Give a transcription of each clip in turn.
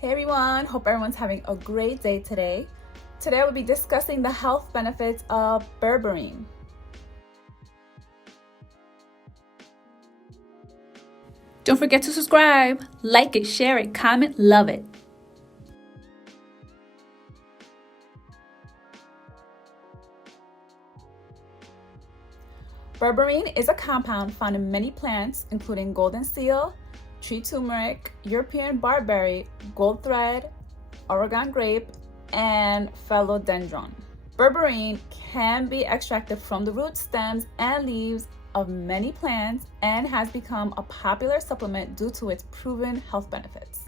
Hey everyone, hope everyone's having a great day today. Today we'll be discussing the health benefits of berberine. Don't forget to subscribe, like it, share it, comment, love it. Berberine is a compound found in many plants, including golden seal, tree turmeric, European barberry, gold thread, Oregon grape, and philodendron. Berberine can be extracted from the roots, stems, and leaves of many plants and has become a popular supplement due to its proven health benefits.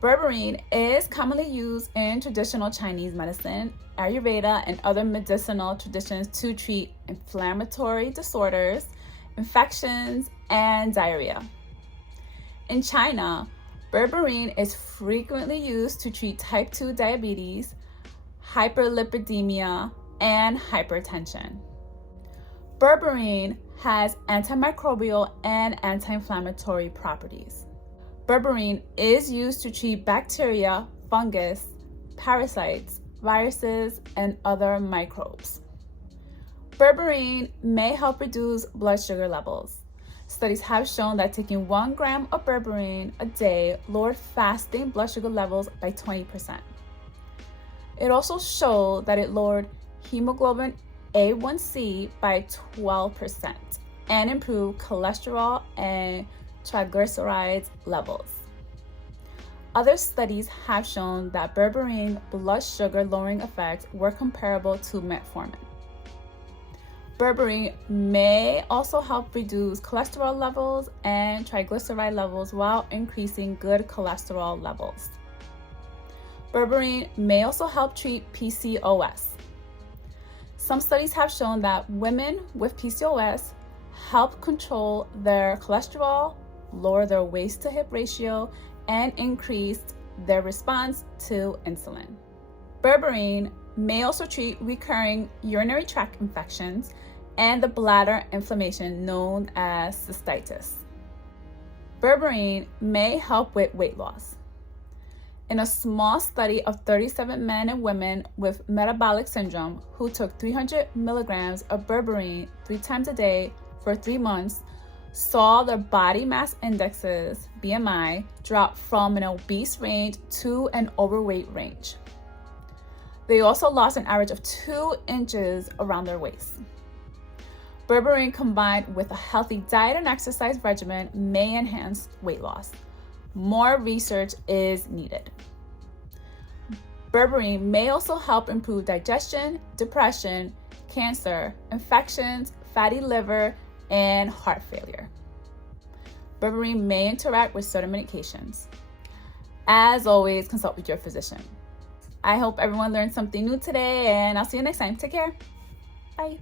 Berberine is commonly used in traditional Chinese medicine, Ayurveda, and other medicinal traditions to treat inflammatory disorders, infections, and diarrhea. In China, berberine is frequently used to treat type 2 diabetes, hyperlipidemia, and hypertension. Berberine has antimicrobial and anti-inflammatory properties. Berberine is used to treat bacteria, fungus, parasites, viruses, and other microbes. Berberine may help reduce blood sugar levels. Studies have shown that taking 1 gram of berberine a day lowered fasting blood sugar levels by 20%. It also showed that it lowered hemoglobin A1C by 12% and improved cholesterol and triglycerides levels. Other studies have shown that berberine blood sugar lowering effects were comparable to metformin. Berberine may also help reduce cholesterol levels and triglyceride levels while increasing good cholesterol levels. Berberine may also help treat PCOS. Some studies have shown that women with PCOS help control their cholesterol, lower their waist to hip ratio, and increase their response to insulin. Berberine may also treat recurring urinary tract infections and the bladder inflammation known as cystitis. Berberine may help with weight loss. In a small study of 37 men and women with metabolic syndrome who took 300 milligrams of berberine 3 times a day for 3 months, saw their body mass indexes, BMI, drop from an obese range to an overweight range. They also lost an average of 2 inches around their waist. Berberine combined with a healthy diet and exercise regimen may enhance weight loss. More research is needed. Berberine may also help improve digestion, depression, cancer, infections, fatty liver, and heart failure. Berberine may interact with certain medications. As always, consult with your physician. I hope everyone learned something new today, and I'll see you next time. Take care. Bye.